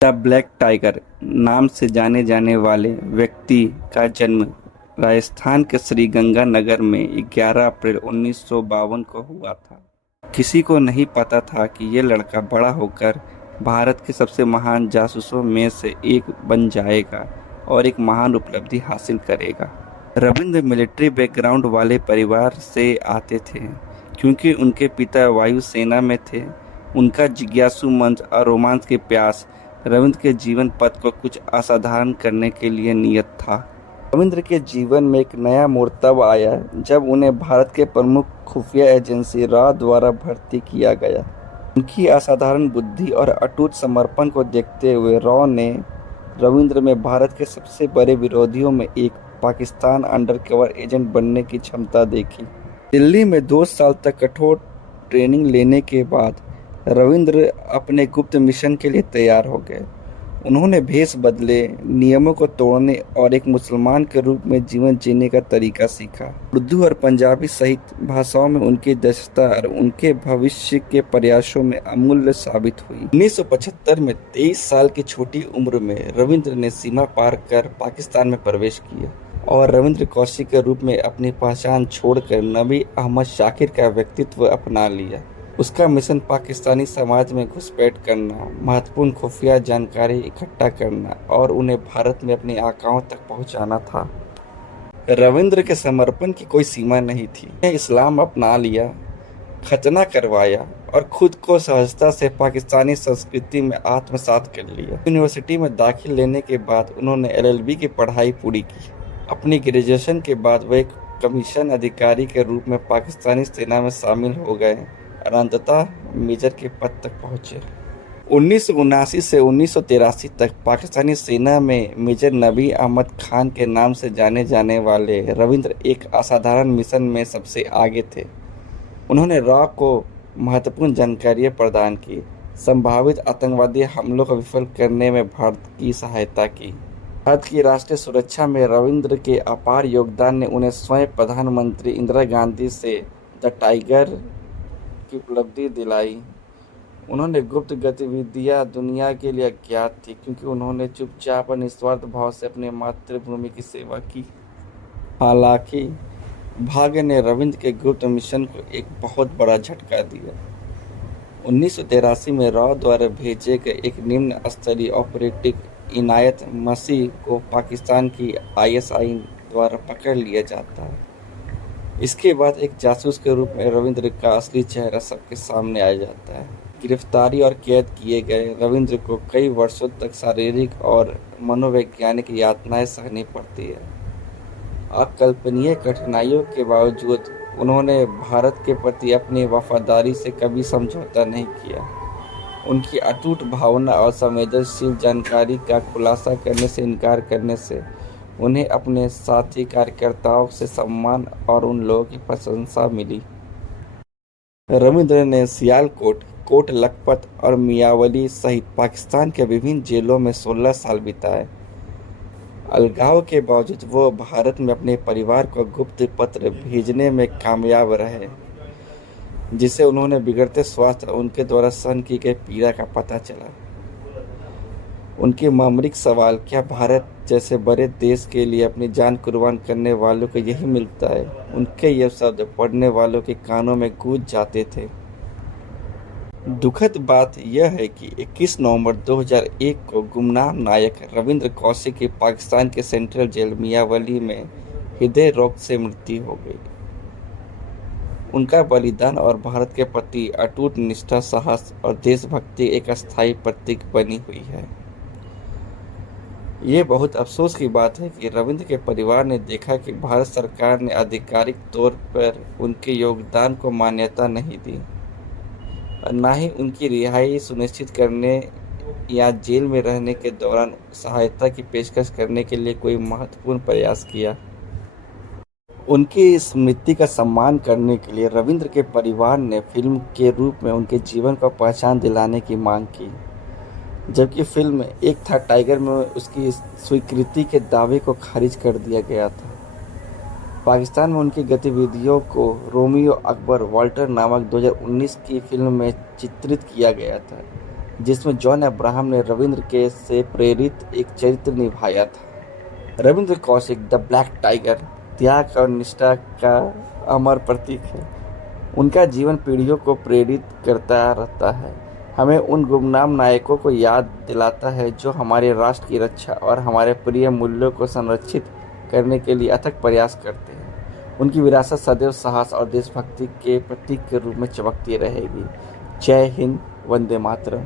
The black tiger नाम से जाने जाने वाले व्यक्ति का जन्म राजस्थान के श्रीगंगानगर में 11 अप्रैल 1952 को हुआ था। किसी को नहीं पता था कि ये लड़का बड़ा होकर भारत के सबसे महान जासूसों में से एक बन जाएगा और एक महान उपलब्धि हासिल करेगा। रविंद्र मिलिट्री बैकग्राउंड वाले परिवार से आते थे, क्योंकि उनके पिता वायुसेना में थे। उनका जिज्ञासु मन और रोमांच के प्यास रविंद्र के जीवन पथ को कुछ असाधारण करने के लिए नियत था। रविंद्र के जीवन में एक नया मोड़ तब आया जब उन्हें भारत के प्रमुख खुफिया एजेंसी रॉ द्वारा भर्ती किया गया। उनकी असाधारण बुद्धि और अटूट समर्पण को देखते हुए रॉ ने रविंद्र में भारत के सबसे बड़े विरोधियों में एक पाकिस्तान अंडरकवर एजेंट बनने की क्षमता देखी। दिल्ली में 2 साल तक कठोर ट्रेनिंग लेने के बाद रविंद्र अपने गुप्त मिशन के लिए तैयार हो गए। उन्होंने भेष बदले, नियमों को तोड़ने और एक मुसलमान के रूप में जीवन जीने का तरीका सीखा। उर्दू और पंजाबी सहित भाषाओं में उनकी दक्षता और उनके भविष्य के प्रयासों में अमूल्य साबित हुई। 1975 में 23 साल की छोटी उम्र में रविंद्र ने सीमा पार कर पाकिस्तान में प्रवेश किया और रविंद्र कौशी के रूप में अपनी पहचान छोड़कर नबी अहमद शाकिर का व्यक्तित्व अपना लिया। उसका मिशन पाकिस्तानी समाज में घुसपैठ करना, महत्वपूर्ण खुफिया जानकारी इकट्ठा करना और उन्हें भारत में अपनी आकाओं तक पहुंचाना था। रविंद्र के समर्पण की कोई सीमा नहीं थी। उन्हें इस्लाम अपना लिया, खतना करवाया और खुद को सहजता से पाकिस्तानी संस्कृति में आत्मसात कर लिया। यूनिवर्सिटी में दाखिल लेने के बाद उन्होंने LLB की पढ़ाई पूरी की। अपनी ग्रेजुएशन के बाद वे एक कमीशन अधिकारी के रूप में पाकिस्तानी सेना में शामिल हो गए और अंततः मेजर के पद तक पहुंचे। 1979 से 1983 तक पाकिस्तानी सेना में मेजर नबी अहमद खान के नाम से जाने जाने वाले रविंद्र एक असाधारण मिशन में सबसे आगे थे। उन्होंने रॉ को महत्वपूर्ण जानकारियां प्रदान की, संभावित आतंकवादी हमलों को विफल करने में भारत की सहायता की। भारत की राष्ट्रीय सुरक्षा में रविंद्र के अपार योगदान ने उन्हें स्वयं प्रधानमंत्री इंदिरा गांधी से द टाइगर की उपलब्धि दिलाई। उन्होंने गुप्त गतिविधियां दुनिया के लिए अज्ञात थी, क्योंकि उन्होंने चुपचाप और निस्वार्थ भाव से अपने मातृभूमि की सेवा की। हालांकि भाग्य ने रविंद्र के गुप्त मिशन को एक बहुत बड़ा झटका दिया। 1983 में रॉ द्वारा भेजे गए एक निम्न स्तरीय ऑपरेटिव इनायत मसीह को पाकिस्तान की ISI द्वारा पकड़ लिया जाता है। इसके बाद एक जासूस के रूप में रविंद्र का असली चेहरा सबके सामने आ जाता है। गिरफ्तारी और कैद किए गए रविंद्र को कई वर्षों तक शारीरिक और मनोवैज्ञानिक यातनाएं सहनी पड़ती है। अकल्पनीय कठिनाइयों के बावजूद उन्होंने भारत के प्रति अपनी वफादारी से कभी समझौता नहीं किया। उनकी अटूट भावना और संवेदनशील जानकारी का खुलासा करने से इनकार करने से उन्हें अपने साथी कार्यकर्ताओं से सम्मान और उन लोगों की प्रशंसा मिली। रविंद्र ने सियालकोट, कोट लखपत और मियावली सहित पाकिस्तान के विभिन्न जेलों में 16 साल बिताए। अलगाव के बावजूद वो भारत में अपने परिवार को गुप्त पत्र भेजने में कामयाब रहे, जिसे उन्होंने बिगड़ते स्वास्थ्य और उनके द्वारा सहन की गई पीड़ा का पता चला। उनके मामरिक सवाल, क्या भारत जैसे बड़े देश के लिए अपनी जान कुर्बान करने वालों को यही मिलता है, उनके ये शब्द पढ़ने वालों के कानों में गूंज जाते थे। दुखद बात यह है कि 21 नवंबर 2001 को गुमनाम नायक रविंद्र कौशी की पाकिस्तान के सेंट्रल जेल मियावली में हृदय रोग से मृत्यु हो गई। उनका बलिदान और भारत के प्रति अटूट निष्ठा, साहस और देशभक्ति एक अस्थायी प्रतीक बनी हुई है। ये बहुत अफसोस की बात है कि रविंद्र के परिवार ने देखा कि भारत सरकार ने आधिकारिक तौर पर उनके योगदान को मान्यता नहीं दी और न ही उनकी रिहाई सुनिश्चित करने या जेल में रहने के दौरान सहायता की पेशकश करने के लिए कोई महत्वपूर्ण प्रयास किया। उनकी स्मृति का सम्मान करने के लिए रविंद्र के परिवार ने फिल्म के रूप में उनके जीवन को पहचान दिलाने की मांग की, जबकि फिल्म एक था टाइगर में उसकी स्वीकृति के दावे को खारिज कर दिया गया था। पाकिस्तान में उनकी गतिविधियों को रोमियो अकबर वाल्टर नामक 2019 की फिल्म में चित्रित किया गया था, जिसमें जॉन अब्राहम ने रविंद्र के से प्रेरित एक चरित्र निभाया था। Ravindra Kaushik the black tiger त्याग और निष्ठा का अमर प्रतीक है। उनका जीवन पीढ़ियों को प्रेरित करता रहता है, हमें उन गुमनाम नायकों को याद दिलाता है जो हमारे राष्ट्र की रक्षा और हमारे प्रिय मूल्यों को संरक्षित करने के लिए अथक प्रयास करते हैं। उनकी विरासत सदैव साहस और देशभक्ति के प्रतीक के रूप में चमकती रहेगी। जय हिंद, वंदे मातरम।